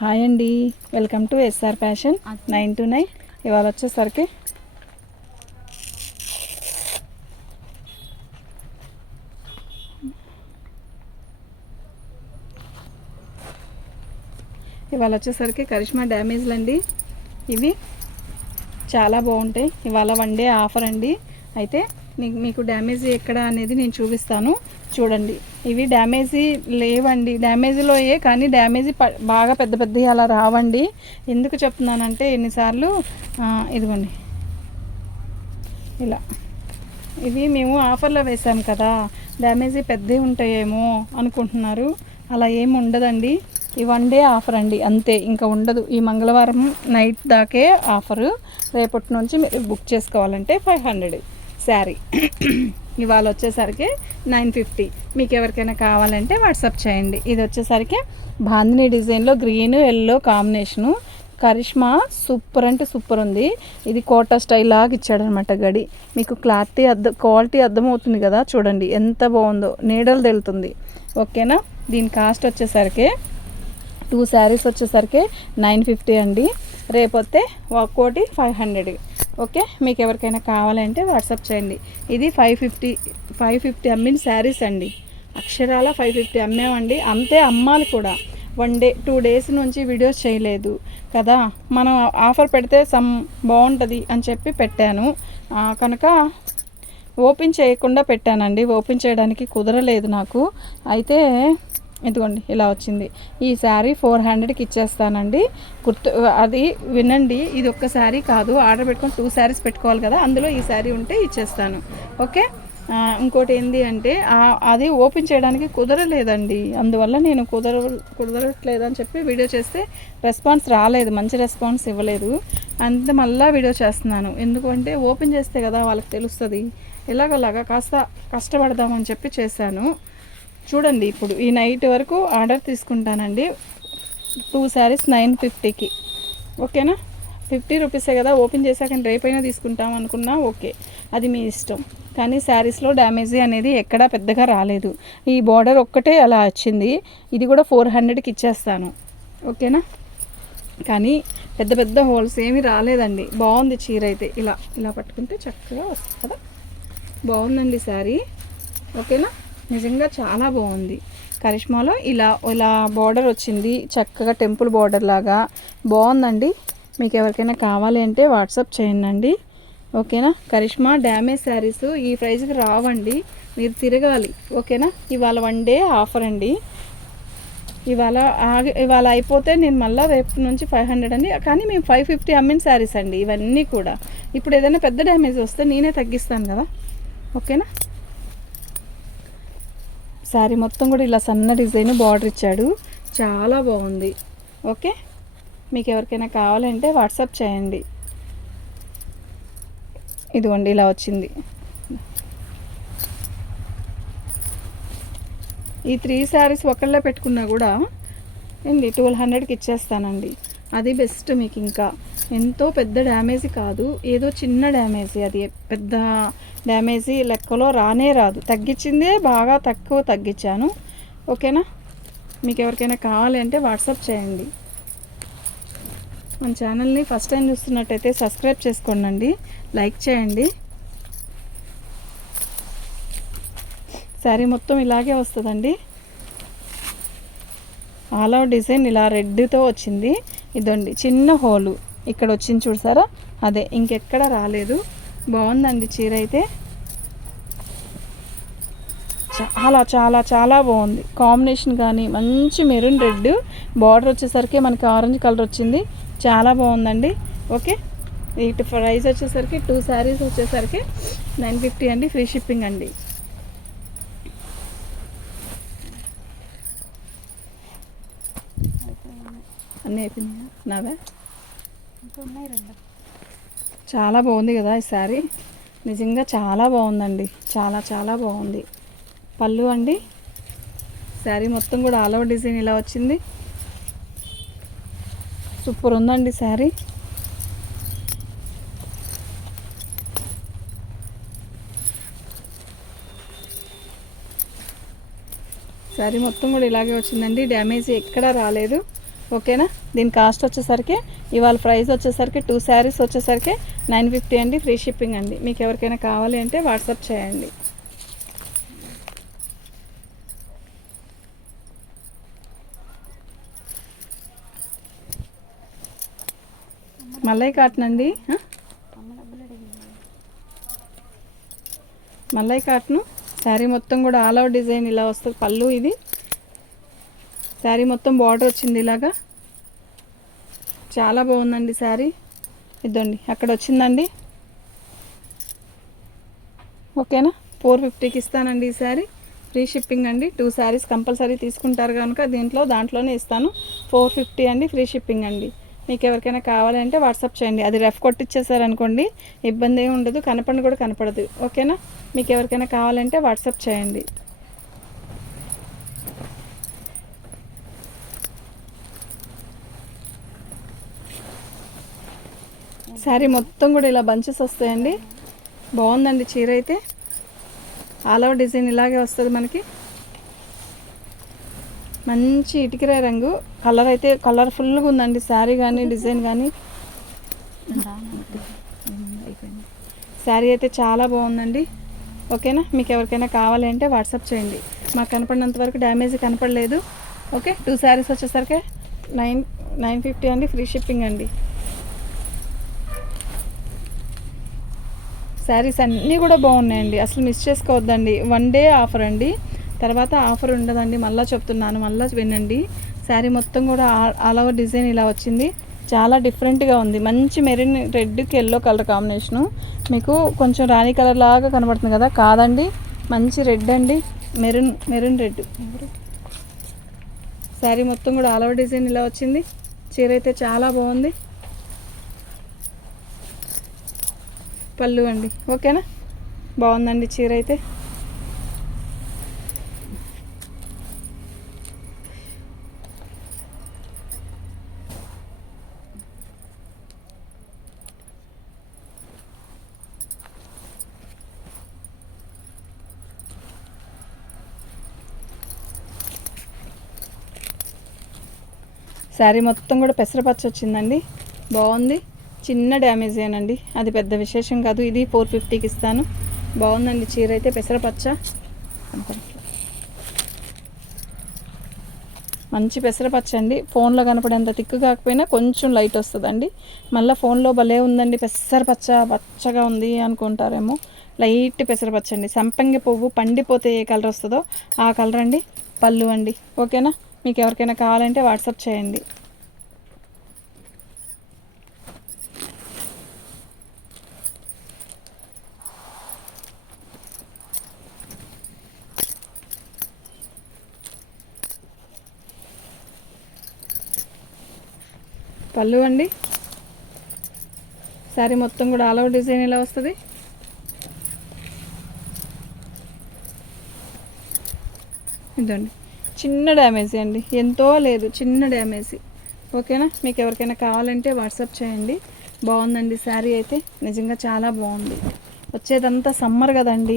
Hi అండి. Welcome to SR fashion nine two nine ఇవాళ వచ్చేసరికి ఇవాళ వచ్చేసరికి కరిష్మా డ్యామేజ్లు అండి. ఇవి చాలా బాగుంటాయి. ఇవాళ వన్ డే ఆఫర్ అండి. అయితే మీకు మీకు డ్యామేజ్ ఎక్కడ అనేది నేను చూపిస్తాను. చూడండి. ఇవి డ్యామేజీ లేవండి. డ్యామేజ్లోయే కానీ డ్యామేజీ ప- బాగా పెద్ద పెద్దవి అలా రావండి. ఎందుకు చెప్తున్నానంటే ఎన్నిసార్లు ఇదిగోండి. ఇలా. ఇవి మేము ఆఫర్లో వేసాం కదా. డ్యామేజీ పెద్దవి ఉంటాయేమో అనుకుంటున్నారు. అలా ఏమి ఉండదండి. ఈ వన్ డే ఆఫర్ అండి. అంతే. ఇంకా ఉండదు. ఈ మంగళవారం నైట్ దాకే ఆఫరు. రేపటి నుంచి మీరు బుక్ చేసుకోవాలంటే ఫైవ్ హండ్రెడ్ శారీ. ఇవాళ వచ్చేసరికి నైన్ ఫిఫ్టీ. మీకు ఎవరికైనా కావాలంటే వాట్సాప్ చేయండి. ఇది వచ్చేసరికి బాంధిని డిజైన్లో green yellow combination. Karishma super అంటే సూపర్ ఉంది. ఇది కోటా స్టైల్ లాగా ఇచ్చాడనమాట గడి. మీకు క్లారిటీ అర్థం క్వాలిటీ అర్థమవుతుంది కదా చూడండి. ఎంత బాగుందో. నీడలు తెలుతుంది. ఓకేనా? దీని కాస్ట్ వచ్చేసరికి టూ శారీస్ వచ్చేసరికి నైన్ ఫిఫ్టీ అండి. రేపొస్తే ఒక్కోటి ఫైవ్ హండ్రెడ్. ఓకే? మీకు ఎవరికైనా కావాలంటే వాట్సాప్ చేయండి. ఇది ఫైవ్ ఫిఫ్టీ ఫైవ్ ఫిఫ్టీ అమ్మిన శారీస్ అండి. అక్షరాల ఫైవ్ ఫిఫ్టీ అమ్మామండి. అంతే అమ్మాలి కూడా. వన్ డే టూ డేస్ నుంచి వీడియోస్ చేయలేదు. కదా? మనం ఆఫర్ పెడితే సమ్ బాగుంటుంది అని చెప్పి పెట్టాను. కనుక ఓపెన్ చేయకుండా పెట్టానండి. ఓపెన్ చేయడానికి కుదరలేదు నాకు. అయితే ఇదిగోండి ఇలా వచ్చింది. ఈ శారీ ఫోర్ హండ్రెడ్కి ఇచ్చేస్తానండి. గుర్తు అది వినండి ఇది ఒక్క శారీ కాదు. ఆర్డర్ పెట్టుకొని టూ శారీస్ పెట్టుకోవాలి కదా అందులో ఈ శారీ ఉంటే ఇచ్చేస్తాను. ఓకే? ఇంకోటి ఏంటి అంటే అది ఓపెన్ చేయడానికి కుదరలేదండి. అందువల్ల నేను కుదర కుదరట్లేదని చెప్పి వీడియో చేస్తే రెస్పాన్స్ రాలేదు మంచి రెస్పాన్స్ ఇవ్వలేదు. అంత మళ్ళీ వీడియో చేస్తున్నాను. ఎందుకంటే ఓపెన్ చేస్తే కదా వాళ్ళకి తెలుస్తుంది. ఇలాగలాగా కాస్త కష్టపడదామని చెప్పి చేశాను. చూడండి ఇప్పుడు ఈ నైట్ వరకు ఆర్డర్ తీసుకుంటానండి. టూ శారీస్ నైన్ ఫిఫ్టీకి ఓకేనా? ఫిఫ్టీ రూపీసే కదా ఓపెన్ చేశాక రేపైనా తీసుకుంటాం అనుకున్నా ఓకే. అది మీ ఇష్టం. కానీ శారీస్లో డ్యామేజీ అనేది ఎక్కడా పెద్దగా రాలేదు. ఈ బార్డర్ ఒక్కటే అలా వచ్చింది. ఇది కూడా ఫోర్ హండ్రెడ్కి ఇచ్చేస్తాను. ఓకేనా? కానీ పెద్ద పెద్ద హోల్స్ ఏమీ రాలేదండి. బాగుంది చీర అయితే. ఇలా ఇలా పట్టుకుంటే చక్కగా వస్తుంది కదా? బాగుందండి శారీ ఓకేనా? నిజంగా చాలా బాగుంది. కరిష్మాలో ఇలా ఇలా బార్డర్ వచ్చింది. చక్కగా టెంపుల్ బార్డర్ లాగా. బాగుందండి. మీకు ఎవరికైనా కావాలి అంటే వాట్సాప్ చేయండి ఓకేనా? కరిష్మా డ్యామేజ్ శారీస్ ఈ ప్రైస్కి రావండి. మీరు తిరగాలి. ఓకేనా? ఇవాళ వన్ డే ఆఫర్ అండి. ఇవాళ ఆగి ఇవాళ అయిపోతే నేను మళ్ళీ రేపు నుంచి ఫైవ్ హండ్రెడ్ అండి. కానీ మేము ఫైవ్ ఫిఫ్టీ అమ్మిన శారీస్ అండి ఇవన్నీ కూడా. ఇప్పుడు ఏదైనా పెద్ద డ్యామేజ్ వస్తే నేనే తగ్గిస్తాను కదా. ఓకేనా? శారీ మొత్తం కూడా ఇలా సన్న డిజైన్ బార్డర్ ఇచ్చాడు. చాలా బాగుంది. ఓకే? మీకు ఎవరికైనా కావాలంటే వాట్సాప్ చేయండి. ఇదిగోండి ఇలా వచ్చింది. ఈ త్రీ శారీస్ ఒకళ్ళే పెట్టుకున్నా కూడా ఏంటి ట్వెల్వ్ హండ్రెడ్కి ఇచ్చేస్తానండి. అది బెస్ట్ మీకు ఇంకా. ఎంతో పెద్ద డ్యామేజీ కాదు. ఏదో చిన్న డ్యామేజీ అది. పెద్ద డ్యామేజీ లెక్కలో రానే రాదు. తగ్గించిందే బాగా తక్కువ తగ్గించాను. ఓకేనా? మీకు ఎవరికైనా కావాలి అంటే వాట్సాప్ చేయండి. మన ఛానల్ని ఫస్ట్ టైం చూస్తున్నట్టయితే సబ్స్క్రైబ్ చేసుకోండి లైక్ చేయండి. శారీ మొత్తం ఇలాగే వస్తుందండి. ఆల్ అవుట్ డిజైన్ ఇలా రెడ్తో వచ్చింది. ఇదండి చిన్న హోలు. ఇక్కడ వచ్చింది చూసారా అదే ఇంకెక్కడ రాలేదు. బాగుందండి చీర అయితే. చాలా చాలా చాలా బాగుంది. కాంబినేషన్ కానీ మంచి మెరూన్ రెడ్. బార్డర్ వచ్చేసరికి మనకి ఆరెంజ్ కలర్ వచ్చింది. చాలా బాగుందండి. ఓకే ఇటు ప్రైస్ వచ్చేసరికి టూ శారీస్ వచ్చేసరికి నైన్ ఫిఫ్టీ అండి ఫ్రీ షిప్పింగ్ అండి. అన్నీ అయిపోయినాయా? నావే చాలా బాగుంది కదా ఈ శారీ. నిజంగా చాలా బాగుందండి. చాలా చాలా బాగుంది. పళ్ళు అండి? శారీ మొత్తం కూడా ఆల్ ఓవర్ డిజైన్ ఇలా వచ్చింది. సూపర్ ఉందండి శారీ. శారీ మొత్తం కూడా ఇలాగే వచ్చిందండి. డ్యామేజ్ ఎక్కడా రాలేదు. ఓకేనా? దీని కాస్ట్ వచ్చేసరికి ఇవాళ ప్రైస్ వచ్చేసరికి టూ శారీస్ వచ్చేసరికి నైన్ ఫిఫ్టీ అండి ఫ్రీ షిప్పింగ్ అండి. మీకు ఎవరికైనా కావాలి అంటే వాట్సాప్ చేయండి. మల్లయ్య కాటన్ అండి? మల్లయ్య కాటను శారీ మొత్తం కూడా ఆల్ అవుట్ డిజైన్ ఇలా వస్తుంది పళ్ళు ఇది. శారీ మొత్తం బార్డర్ వచ్చింది ఇలాగా. చాలా బాగుందండి శారీ. ఇద్దండి అక్కడ వచ్చిందండి. ఓకేనా? ఫోర్ ఫిఫ్టీకి ఇస్తానండి ఈ శారీ. ఫ్రీ షిప్పింగ్ అండి. టూ శారీస్ కంపల్సరీ తీసుకుంటారు కనుక దీంట్లో దాంట్లోనే ఇస్తాను. ఫోర్ ఫిఫ్టీ అండి ఫ్రీ షిప్పింగ్ అండి. మీకు ఎవరికైనా కావాలంటే వాట్సాప్ చేయండి. అది రెఫ్ కొట్టిచ్చేసారనుకోండి ఇబ్బంది ఏమి ఉండదు. కనపడిన కూడా కనపడదు. ఓకేనా? మీకు ఎవరికైనా కావాలంటే వాట్సాప్ చేయండి. శారీ మొత్తం కూడా ఇలా బంచెస్ వస్తాయండి. బాగుందండి చీర అయితే. ఆల్ ఓవర్ డిజైన్ ఇలాగే వస్తుంది మనకి. మంచి ఇటుకరాయి రంగు. కలర్ అయితే కలర్ఫుల్గా ఉందండి. శారీ కానీ డిజైన్ కానీ శారీ అయితే చాలా బాగుందండి. ఓకేనా? మీకు ఎవరికైనా కావాలి అంటే వాట్సాప్ చేయండి. మాకు కనపడినంత వరకు డ్యామేజ్ కనపడలేదు. ఓకే? టూ శారీస్ వచ్చేసరికి నైన్ నైన్ ఫిఫ్టీ అండి. ఫ్రీ షిప్పింగ్ అండి. శారీస్ అన్నీ కూడా బాగున్నాయండి. అసలు మిస్ చేసుకోవద్దండి. వన్ డే ఆఫర్ అండి. తర్వాత ఆఫర్ ఉండదండి. మళ్ళీ చెప్తున్నాను. మళ్ళీ వినండి. శారీ మొత్తం కూడా ఆల్ ఓవర్ డిజైన్ ఇలా వచ్చింది. చాలా డిఫరెంట్గా ఉంది. మంచి మెరూన్ రెడ్కి ఎల్లో కలర్ కాంబినేషను మీకు కొంచెం రాణి కలర్ లాగా కనబడుతుంది కదా? కాదండి. మంచి రెడ్ అండి. Maroon maroon red. శారీ మొత్తం కూడా ఆల్ ఓవర్ డిజైన్ ఇలా వచ్చింది. చీర అయితే చాలా బాగుంది. పళ్ళు అండి. ఓకేనా? బాగుందండి చీర అయితే. శారీ మొత్తం కూడా పెసరపచ్చ వచ్చిందండి. బాగుంది. చిన్న డ్యామేజ్ ఏనండి. అది పెద్ద విశేషం కాదు. ఇది ఫోర్ ఫిఫ్టీకి ఇస్తాను. బాగుందండి చీర అయితే పెసరపచ్చ మంచి పెసరపచ్చ అండి. ఫోన్లో కనపడేంత తిక్కు కాకపోయినా కొంచెం లైట్ వస్తుందండి. మళ్ళీ ఫోన్లో భలే ఉందండి. పెసరపచ్చ పచ్చగా ఉంది అనుకుంటారేమో. లైట్ పెసరపచ్చ అండి. సంపంగి పువ్వు పండిపోతే ఏ కలర్ వస్తుందో ఆ కలర్ అండి. పళ్ళు అండి. ఓకేనా? మీకు ఎవరికైనా కావాలంటే వాట్సాప్ చేయండి. పళ్ళు అండి. శారీ మొత్తం కూడా ఆల్ అవుట్ డిజైన్ ఎలా వస్తుంది? ఇదండి. చిన్న డ్యామేజ్ అండి. ఎంతో లేదు చిన్న డ్యామేజ్. ఓకేనా? మీకు ఎవరికైనా కావాలంటే వాట్సాప్ చేయండి. బాగుందండి శారీ అయితే. నిజంగా చాలా బాగుంది. వచ్చేదంతా సమ్మర్ కదండి.